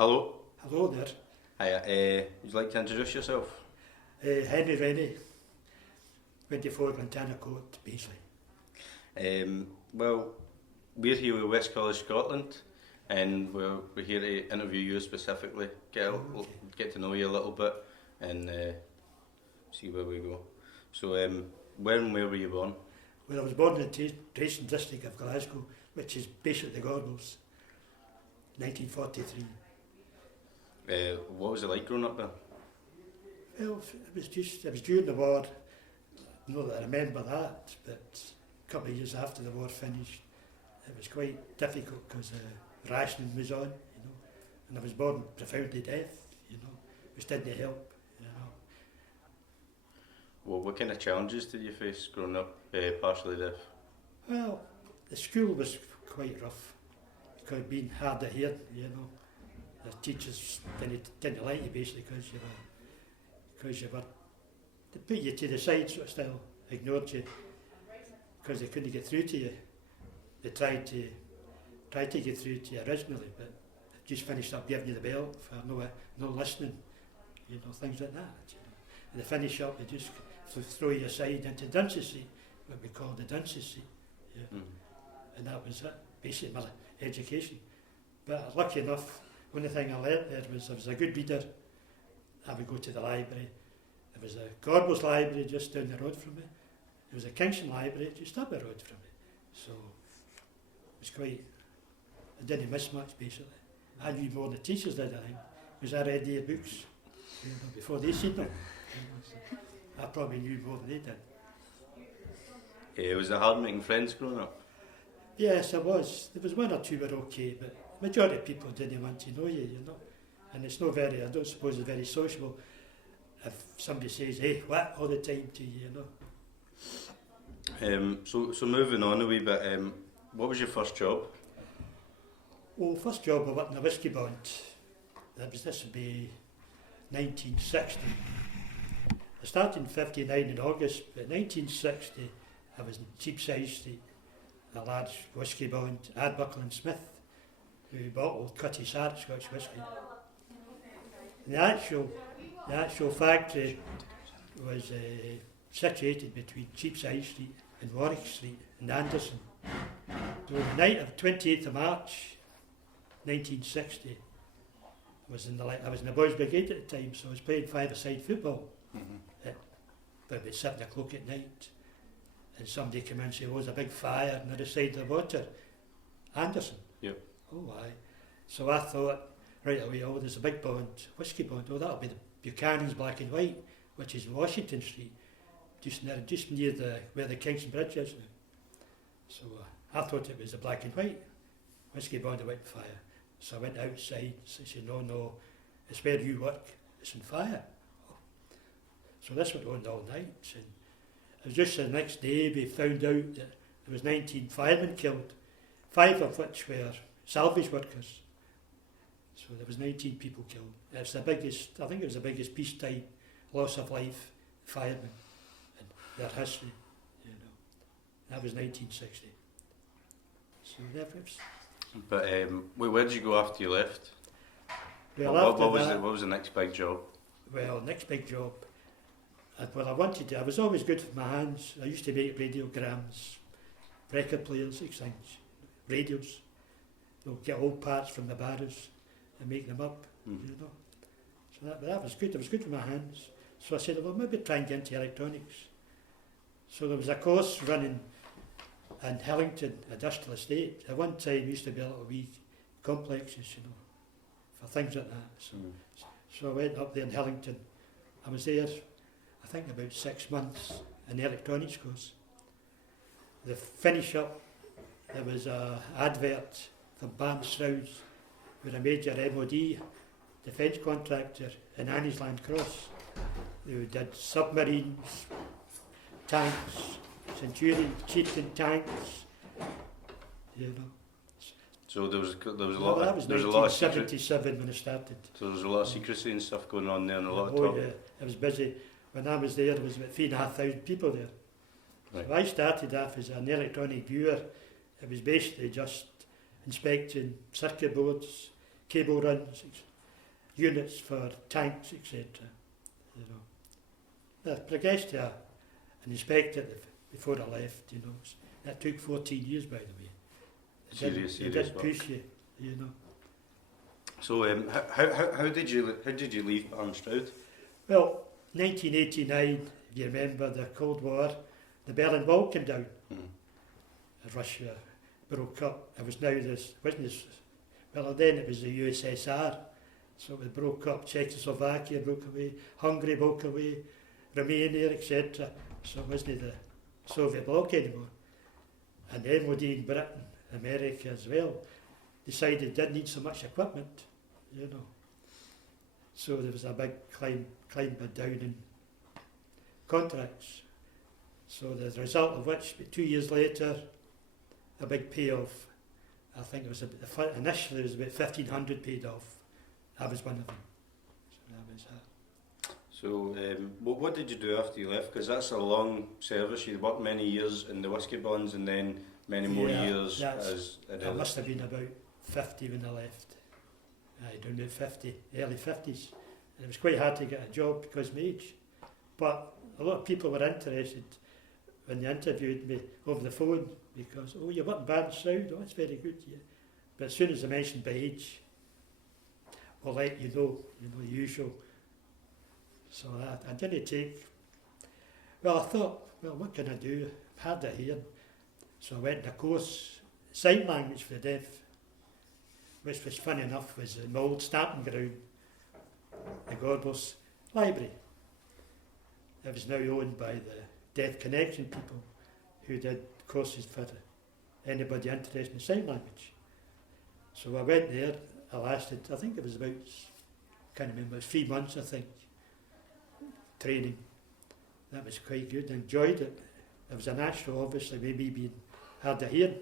Hello. Hello there. Hiya. Would you like to introduce yourself? Henry Rennie, 24 Glentanar Court, Beasley. Well, we're here with West College Scotland, and we're here to interview you specifically, get to know you a little bit, and see where we go. So, where and where were you born? Well, I was born in the Drayson district of Glasgow, which is basically the Gorbals, 1943. What was it like growing up there? Well, it was during the war. Not that I remember that, but a couple of years after the war finished, it was quite difficult because rationing was on, and I was born profoundly deaf, which didn't help, Well, what kind of challenges did you face growing up partially deaf? Well, the school was quite rough because being hard to hear, the teachers didn't like you basically because you were, they put you to the side, sort of still ignored you because they couldn't get through to you. They tried to get through to you originally, but they just finished up giving you the belt for no listening, things like that. And they finish up, they just throw you aside into the dunces seat, what we call the dunces seat. And that was it, basically my education. But lucky enough, one thing I learnt there was I was a good reader. I would go to the library. There was a Gorbals library just down the road from me. There was a Kingston library just up the road from me. So it was quite, I didn't miss much basically. I knew more than the teachers did, I think, because I read their books before they seen them. So I probably knew more than they did. Was it hard making friends growing up? Yes, I was. There was one or two were okay, but the majority of people didn't want to know you, And it's not very, I don't suppose it's very sociable if somebody says, hey, what, all the time to you, So moving on a wee bit, what was your first job? Well, first job I worked in a whisky bond. This would be 1960. I started in 59 in August, but 1960 I was in Cheapside Street, a large whisky bond, Ardbuckle and Smith, who bottled Cutty's Hard Scotch whisky. And the actual factory was situated between Cheapside Street and Warwick Street and Anderson. So the night of 28th of March 1960, I was in the boys' brigade at the time, so I was playing five-a-side football at about 7 o'clock at night. And somebody came in and said, oh, there's a big fire on the other side of the water. Anderson? Yep. Oh, aye. So I thought right away, oh, there's a big bond, whisky bond. Oh, that'll be the Buchanan's Black and White, which is Washington Street, just near where the Kingston Bridge is now. So I thought it was the Black and White whisky bond that went on fire. So I went outside. So she said, no, it's where you work. It's on fire. Oh. So this went on all night. And it was just the next day we found out that there was 19 firemen killed, 5 of which were salvage workers. So there was 19 people killed. It's the biggest, I think it was the biggest peacetime loss of life, firemen, in their history, That was 1960. So there it was. But where did you go after you left? Well, what was the next big job? Well, next big job. I was always good with my hands. I used to make radiograms, record players, things, radios. They'll get old parts from the barrows and make them up, So that was good. It was good with my hands. So I said, well, maybe try and get into electronics. So there was a course running in Hillington, Industrial Estate. At one time, used to be a little wee complexes, for things like that. So I went up there in Hillington. I was there, I think, about 6 months in the electronics course. The finish up, there was an advert from Barnes Strauss, with a major MOD defence contractor in Anniesland Cross, who did submarines, tanks, Centurion, Chieftain tanks, So there was a Well, lot. that was There was a lot of 1977 when I started. So there was a lot of secrecy and stuff going on there, and a lot of Oh talk. yeah, it was busy. When I was there was about 3,500 people there. Right. So I started off as an electronic viewer. It was basically just inspecting circuit boards, cable runs, units for tanks, etc. You know, I progressed to an inspector before I left. You know, that took 14 years, by the way. Serious They didn't work. push you, you know. So how did you leave Barnstroud? Well, 1989, if you remember the Cold War, the Berlin Wall came down. Russia broke up. It was now this, wasn't this, well then it was the USSR, so it broke up. Czechoslovakia broke away, Hungary broke away, Romania, etc. So it wasn't the Soviet bloc anymore. And the MOD in Britain, America as well, decided it didn't need so much equipment, you know. So there was a big climb down in contracts. So the result of which, 2 years later, a big payoff. I think it was initially it was about 1,500 paid off. I was one of them. So that was that. So what did you do after you left? Because that's a long service. You worked many years in the whisky bonds and then many more years as I must have been about 50 when I left. Down about 50, early 50s. And it was quite hard to get a job because of my age. But a lot of people were interested when they interviewed me over the phone because, oh, you work in Barnstroud, oh, that's very good, yeah. But as soon as I mentioned by age, we'll let you know, the usual. So I didn't take, well, I thought, well, what can I do? I'm hard of hearing. So I went to a course, sign language for the deaf, which was funny enough, was in my old starting ground, the Gorbals Library. It was now owned by the Deaf Connection people who did courses for anybody interested in sign language. So I went there, I lasted, I think it was about, can't remember, it was 3 months I think, training. That was quite good, I enjoyed it. It was a natural, obviously, maybe being hard of hearing.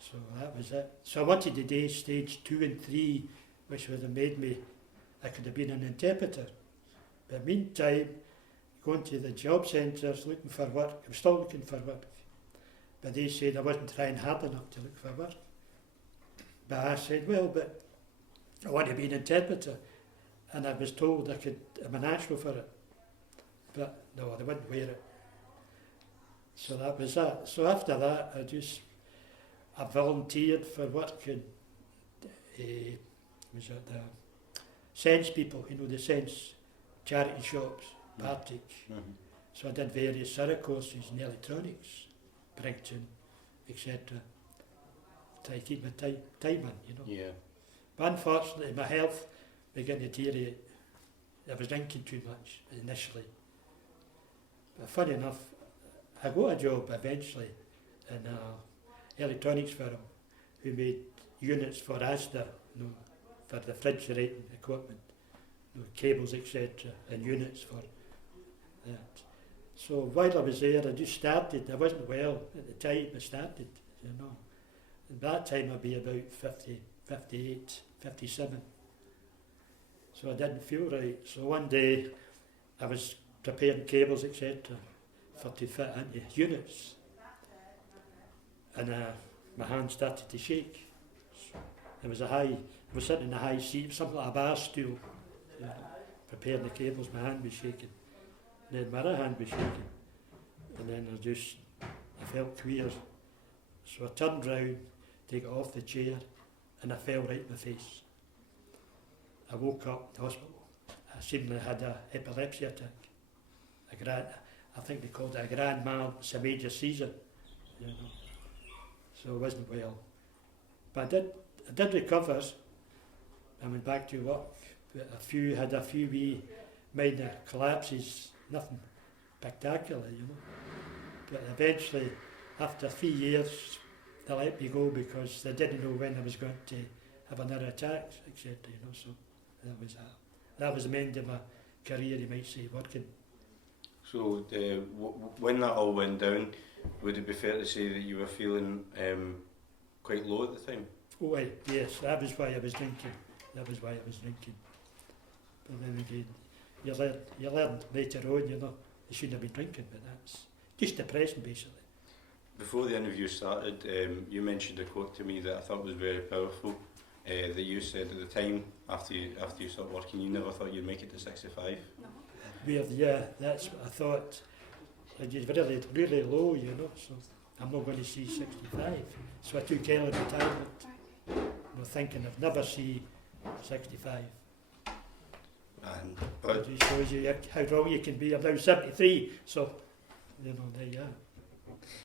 So that was it. So I wanted to do stage 2 and 3, which would have made me, I could have been an interpreter. But meantime, going to the job centres looking for work, I was still looking for work. But they said I wasn't trying hard enough to look for work. But I said, well, but I want to be an interpreter. And I was told I'm a natural for it. But no, they wouldn't wear it. So that was that. So after that, I volunteered for work in, was it the Sense people, the Sense charity shops, Partick. Mm-hmm. So I did various other courses in electronics, printing, etc. Try to keep my time in, Yeah. But unfortunately, my health began to deteriorate. I was drinking too much initially. But funny enough, I got a job eventually in an electronics firm who made units for Asda, for the refrigerating equipment, cables, etc., and units for that. So while I was there, I just started. I wasn't well at the time I started, At that time I'd be about 50, 58, 57. So I didn't feel right. So one day I was preparing cables, etc., to fit into units. And my hand started to shake. There was I was sitting in a high seat, something like a bar stool, preparing the cables. My hand was shaking. And then my other hand was shaking. And then I felt queer. So I turned round to get off the chair and I fell right in my face. I woke up in the hospital. I seemingly had an epilepsy attack. I think they called it a grand mal, it's a major seizure. So I wasn't well. But I did recover. I went back to work. But had a few wee minor collapses, nothing spectacular, But eventually, after 3 years, they let me go because they didn't know when I was going to have another attack, etc. So that was that. That was the end of my career, you might say, working. So when that all went down, would it be fair to say that you were feeling quite low at the time? Oh, yes, that was why I was drinking. But then again, you learn later on, you shouldn't have been drinking, but that's just depressing, basically. Before the interview started, you mentioned a quote to me that I thought was very powerful, that that you said at the time after you stopped working, you never thought you'd make it to 65. No. Weird, yeah, that's what I thought. Like, it's really, really low, you know, so I'm not going to see 65. So I took early retirement. I'm thinking I'd never see 65. But It just shows you how wrong you can be. I'm now 73, so, you know, there you are.